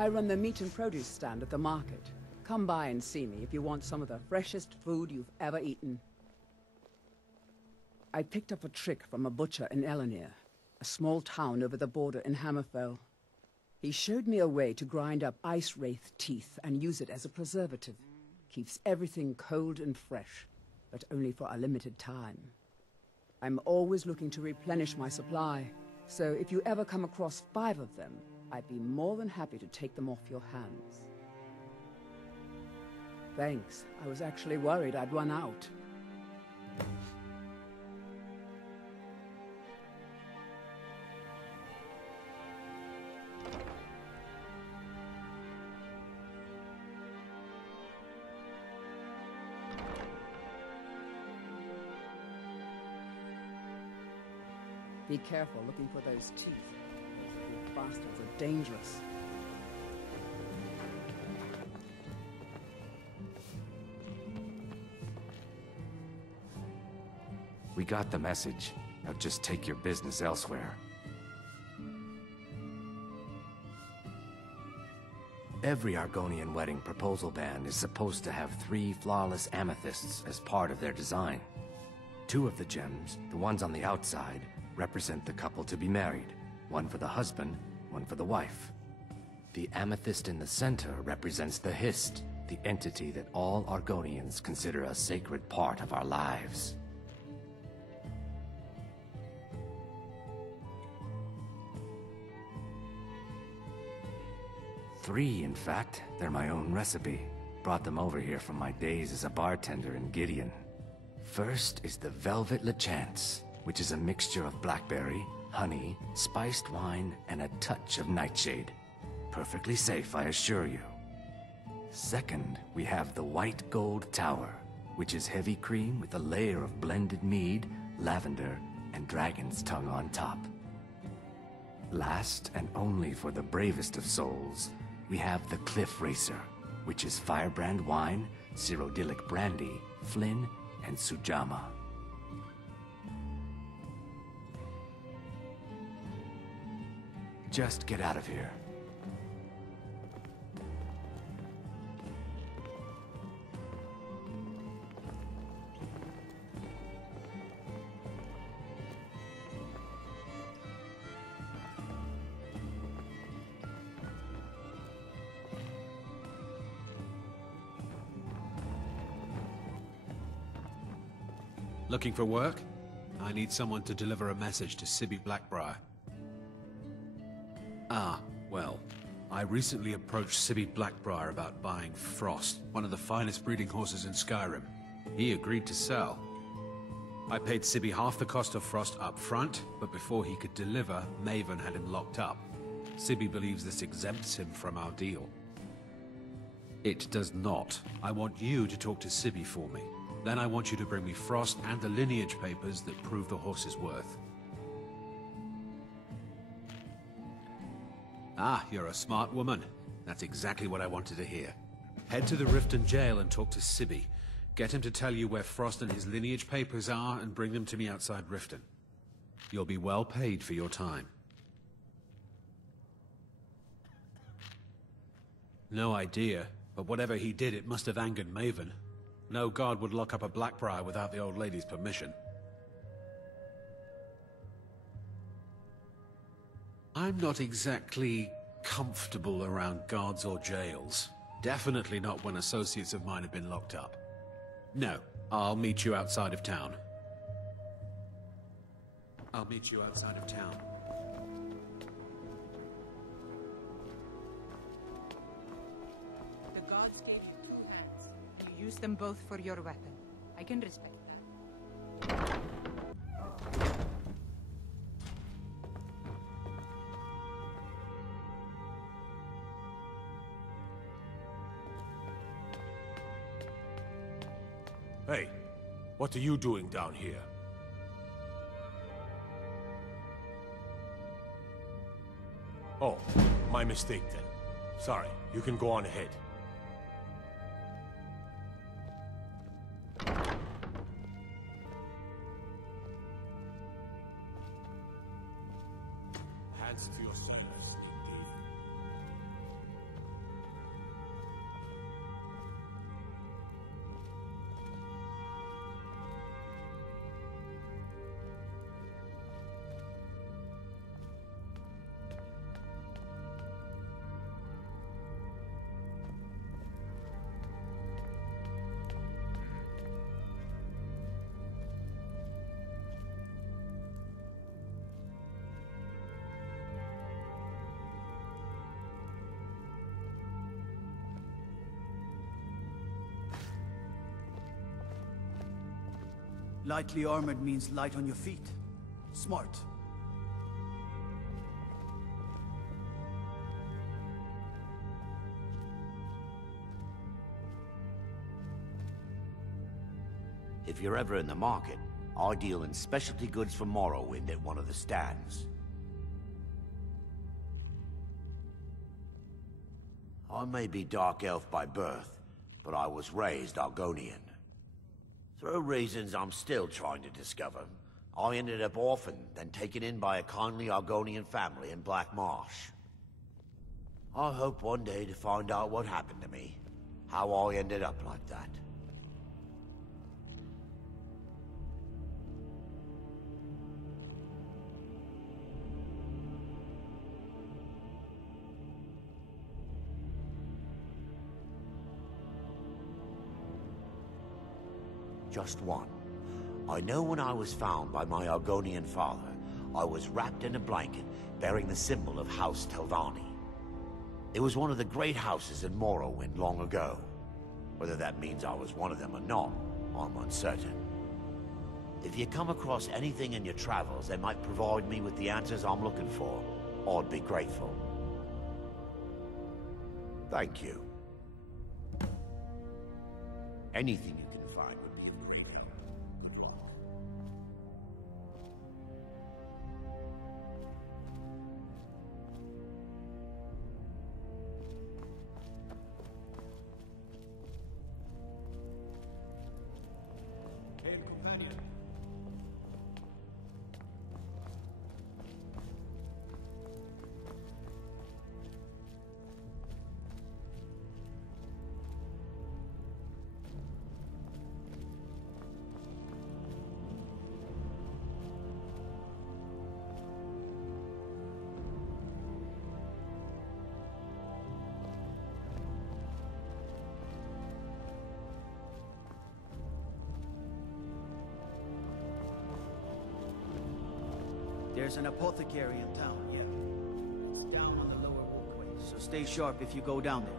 I run the meat and produce stand at the market. Come by and see me if you want some of the freshest food you've ever eaten. I picked up a trick from a butcher in Elenir, a small town over the border in Hammerfell. He showed me a way to grind up ice wraith teeth and use it as a preservative. Keeps everything cold and fresh, but only for a limited time. I'm always looking to replenish my supply, so if you ever come across 5 of them, I'd be more than happy to take them off your hands. Thanks. I was actually worried I'd run out. Be careful looking for those teeth. Those little bastards are dangerous. We got the message. Now just take your business elsewhere. Every Argonian wedding proposal band is supposed to have 3 flawless amethysts as part of their design. 2 of the gems, the ones on the outside, represent the couple to be married. 1 for the husband, 1 for the wife. The amethyst in the center represents the Hist, the entity that all Argonians consider a sacred part of our lives. Three, in fact. They're my own recipe. Brought them over here from my days as a bartender in Gideon. First is the Velvet Lechance, which is a mixture of blackberry, honey, spiced wine, and a touch of nightshade. Perfectly safe, I assure you. Second, we have the White Gold Tower, which is heavy cream with a layer of blended mead, lavender, and dragon's tongue on top. Last, and only for the bravest of souls, we have the Cliff Racer, which is firebrand wine, Cyrodiilic brandy, Flynn, and Sujamma. Just get out of here. Looking for work? I need someone to deliver a message to Sibby Blackbriar. Ah, well, I recently approached Sibby Blackbriar about buying Frost, one of the finest breeding horses in Skyrim. He agreed to sell. I paid Sibby half the cost of Frost up front, but before he could deliver, Maven had him locked up. Sibby believes this exempts him from our deal. It does not. I want you to talk to Sibby for me. Then I want you to bring me Frost and the lineage papers that prove the horse's worth. Ah, you're a smart woman. That's exactly what I wanted to hear. Head to the Riften jail and talk to Sibby. Get him to tell you where Frost and his lineage papers are and bring them to me outside Riften. You'll be well paid for your time. No idea, but whatever he did, it must have angered Maven. No guard would lock up a Blackbriar without the old lady's permission. I'm not exactly comfortable around guards or jails. Definitely not when associates of mine have been locked up. No, I'll meet you outside of town. I'll meet you outside of town. The gods gave you 2 hands. You use them both for your weapon. I can respect that. Hey, what are you doing down here? Oh, my mistake then. Sorry, you can go on ahead. Hands to your service, Lightly armored means light on your feet. Smart. If you're ever in the market, I deal in specialty goods for Morrowind at one of the stands. I may be Dark Elf by birth, but I was raised Argonian. Through reasons I'm still trying to discover, I ended up orphaned, then taken in by a kindly Argonian family in Black Marsh. I hope one day to find out what happened to me, how I ended up like that. Just one. I know when I was found by my Argonian father, I was wrapped in a blanket bearing the symbol of House Telvanni. It was one of the great houses in Morrowind long ago. Whether that means I was one of them or not, I'm uncertain. If you come across anything in your travels that might provide me with the answers I'm looking for, I'd be grateful. Thank you. Anything you can find would be appreciated. Good luck. Hail, companion. There's an apothecary in town, yeah. It's down on the lower walkway, so stay sharp if you go down there.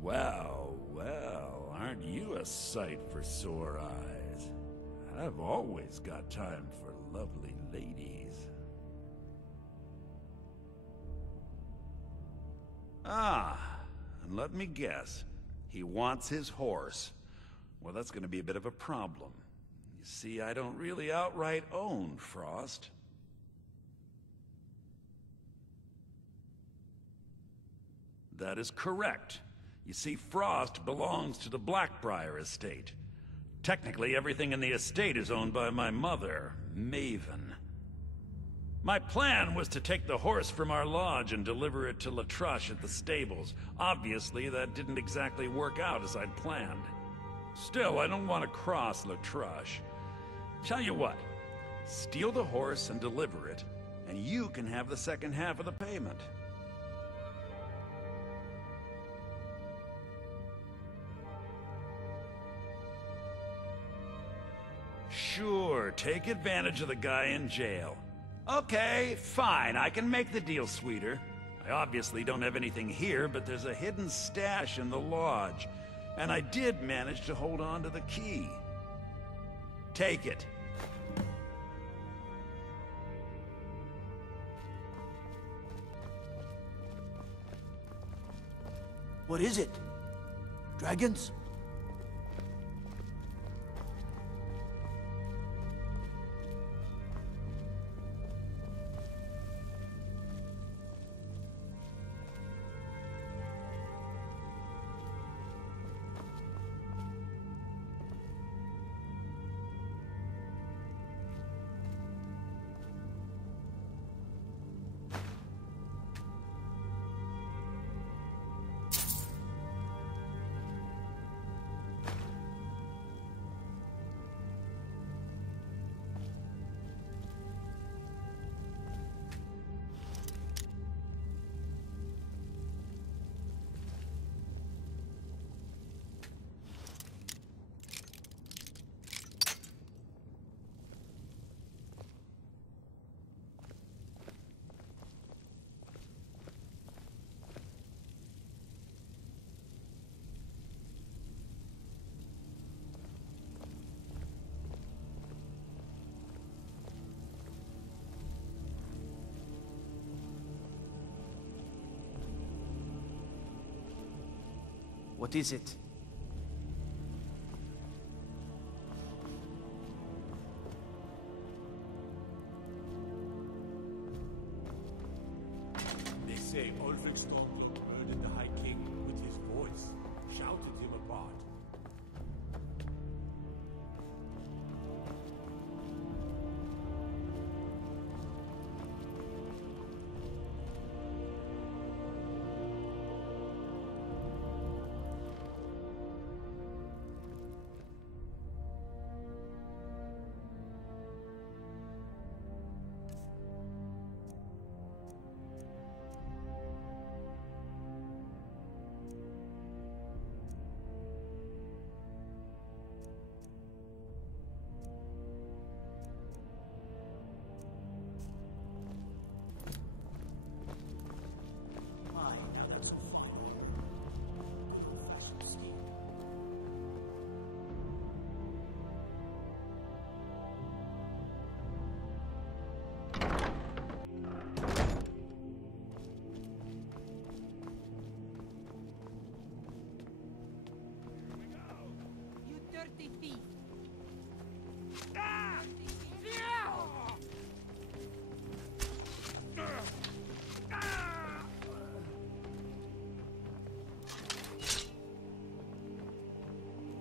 Well, well, aren't you a sight for sore eyes? I've always got time for lovely ladies. Ah, and let me guess. He wants his horse. Well, that's going to be a bit of a problem. You see, I don't really outright own Frost. That is correct. You see, Frost belongs to the Blackbriar estate. Technically, everything in the estate is owned by my mother, Maven. My plan was to take the horse from our lodge and deliver it to Latrush at the stables. Obviously, that didn't exactly work out as I'd planned. Still, I don't want to cross Latrush. Tell you what, steal the horse and deliver it, and you can have the second half of the payment. Sure, take advantage of the guy in jail. Okay, fine, I can make the deal sweeter. I obviously don't have anything here, but there's a hidden stash in the lodge. And I did manage to hold on to the key. Take it. What is it? Dragons? What is it? They say Ulfric Stormwind murdered the High King with his voice, shouted him apart. You dirty thief!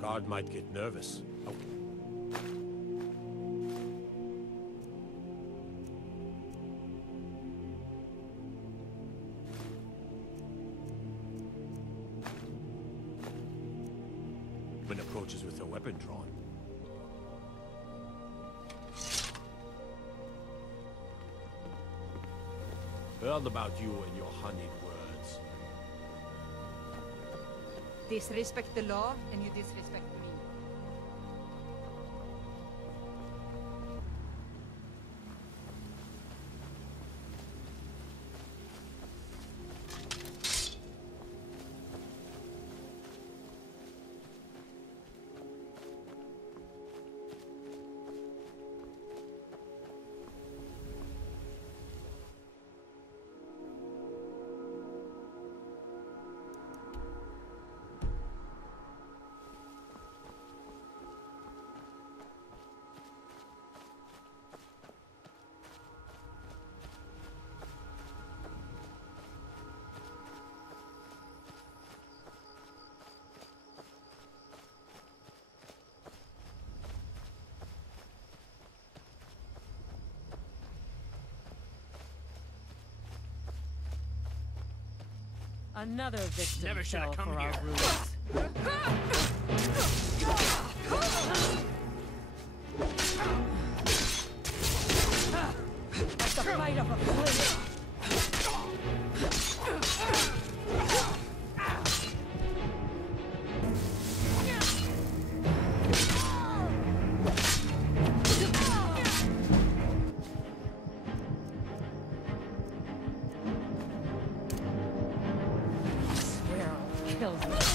Guard might get nervous. Oh. When approaches with a weapon drawn. Heard about you and your honeyed words. Disrespect the law, and you disrespect me. Another victim Never should have fell come for here. our ruse. Like the fight of a flint. I swear I'll kill you.